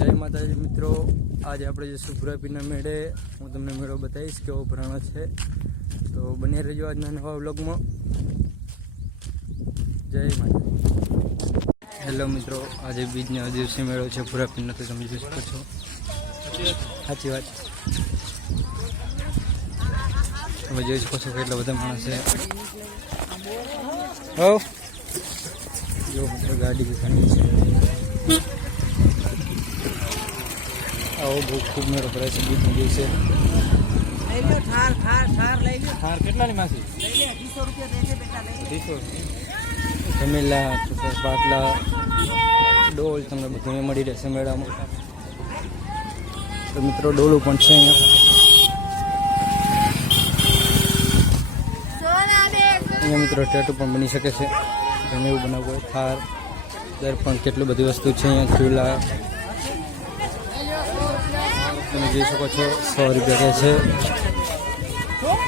જય માતાજી મિત્રો, આજે આપણે જઈશું ભૂરાપીરના મેળે. હું તમને મેળો બતાવીશ કેવો ભરાણો છે, તો બને રહેજો આજના નવા વ્લોગમાં. જય માતાજી. હેલો મિત્રો, આજે બીજના દિવસે મેળો છે ભૂરાપીરનો, તો તમે જોઈ શકો છો. સાચી વાત, તમે જોઈ શકો છો કેટલા બધા માણસ છે. હો જો મિત્રો ગાડી ઘણી છે. આવો બહુ ખૂબ મેળો ભરાય છે બીજના દિવસે. થાર કેટલાની માસી? 200 રૂપિયા. જમેલા, પાટલા, ડોલ તમને બધું મળી રહેશે મેળામાં. તો મિત્રો ડોલું પણ છે અહીંયા મિત્રો ટેટુ પણ બની શકે છે. તમે એવું બનાવવું હોય થાર દર્પણ કેટલી બધી વસ્તુ છે અહીંયા. ચૂલા તમે જોઈ શકો છો 100 રૂપિયા છે.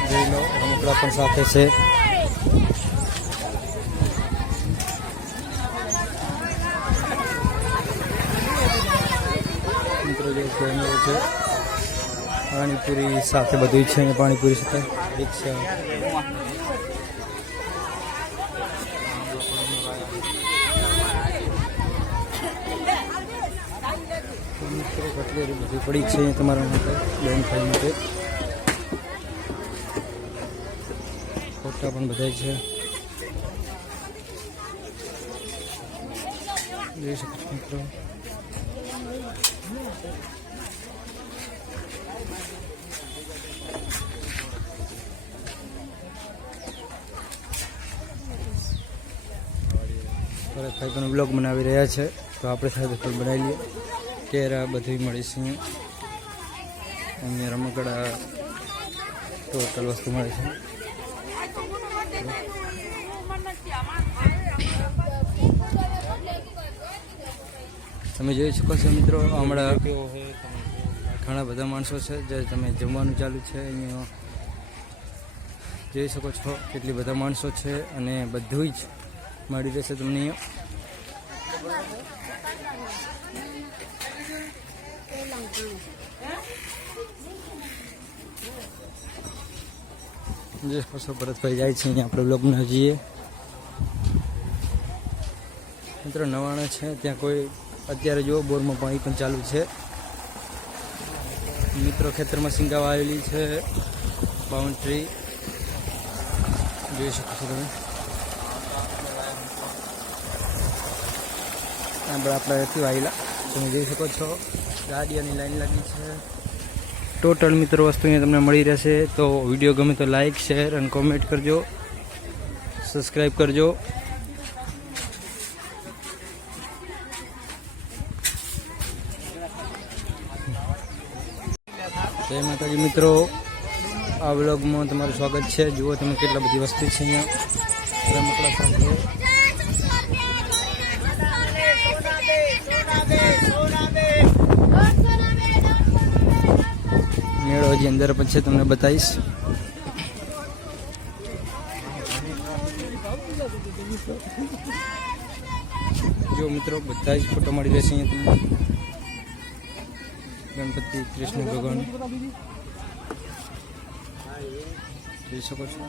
જોઈ લો, રમકડા પણ સાથે છે. મિત્રો જો છે પાણીપુરી સાથે બધું છે અહીંયા. પાણીપુરી સાથે રિક્ષા, મિત્રો કટલેરી બધી પડી છે તમારા માટે, બેન ભાઈ માટે. ફોટા પણ બધા છે, જોઈ શકો છો મિત્રો. ભરતભાઈ પણ બ્લોગ બનાવી રહ્યા છે, તો આપણે સાથે પણ બનાવી લઈએ. કેરા બધી મળી છે અહીંયા. રમકડા ટોટલ વસ્તુ મળે છે. તમે જોઈ શકો છો મિત્રો, હમણાં ઘણા બધા માણસો છે જે તમે જમવાનું ચાલુ છે અહીંયા. જોઈ શકો છો કેટલી બધા માણસો છે અને બધું જ મળી રહેશે તમને અહીંયા. જે કશો ભરતભાઈ જાય છે અહીંયા આપણે બ્લોગમાં જઈએ. મિત્રો નવાણા છે ત્યાં કોઈ અત્યારે જો બોરમાં પાણી પણ ચાલુ છે. મિત્રો ખેતરમાં સિંગાવા આવેલી છે બાઉન્ડ્રી, જોઈ શકો છો તમે. આપણે અહીંથી આવેલા તમે જોઈ શકો છો. ગાડીઓની લાઈન લાગી છે. ટોટલ મિત્રો વસ્તુ અહીંયા તમને મળી રહેશે. તો વિડીયો ગમે તો લાઈક, શેર અને કોમેન્ટ કરજો, સબસ્ક્રાઈબ કરજો. જય માતાજી મિત્રો, આ વ્લોગમાં તમારું સ્વાગત છે. જુઓ તમે કેટલા બધી વસ્તુ છે અહીંયા. રમકડા સાથે મેળો હજી અંદર પણ છે, તમને બતાવીશ. જો મિત્રો બધા જ ફોટો મળી રહેશે અહીંયા તમને. ગણપતિ, કૃષ્ણ ભગવાન જોઈ શકો છો.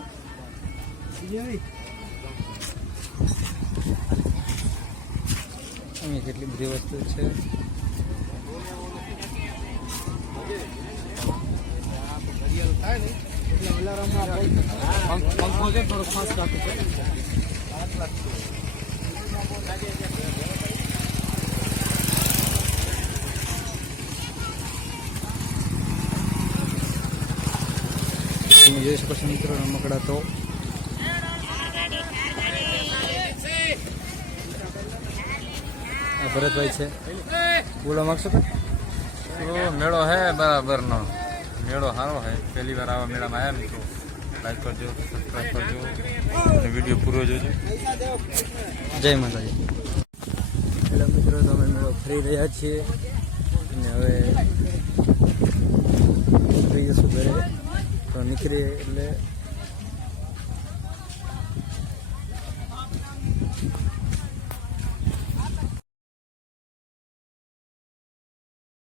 અહીંયા કેટલી બધી વસ્તુ છે. પંખો છે થોડો ખાસ રાખે છે. તમે જોઈ શકો છો મિત્રો રમકડા. તો ભરતભાઈ છે, બોલવા માંગશો તો? મેળો હે બરાબર નો મેળો સારો હે. પહેલી વાર આવા મેળામાં આવ્યા મિત્રો, લાઈક કરજો, સબસ્ક્રાઈબ કરજો અને વિડીયો પૂરો જોજો. જય માતાજી. હેલો મિત્રો, તમે મેળો ફરી રહ્યા છીએ અને હવે ફરી જશું ઘરે. તો નીકળીએ એટલે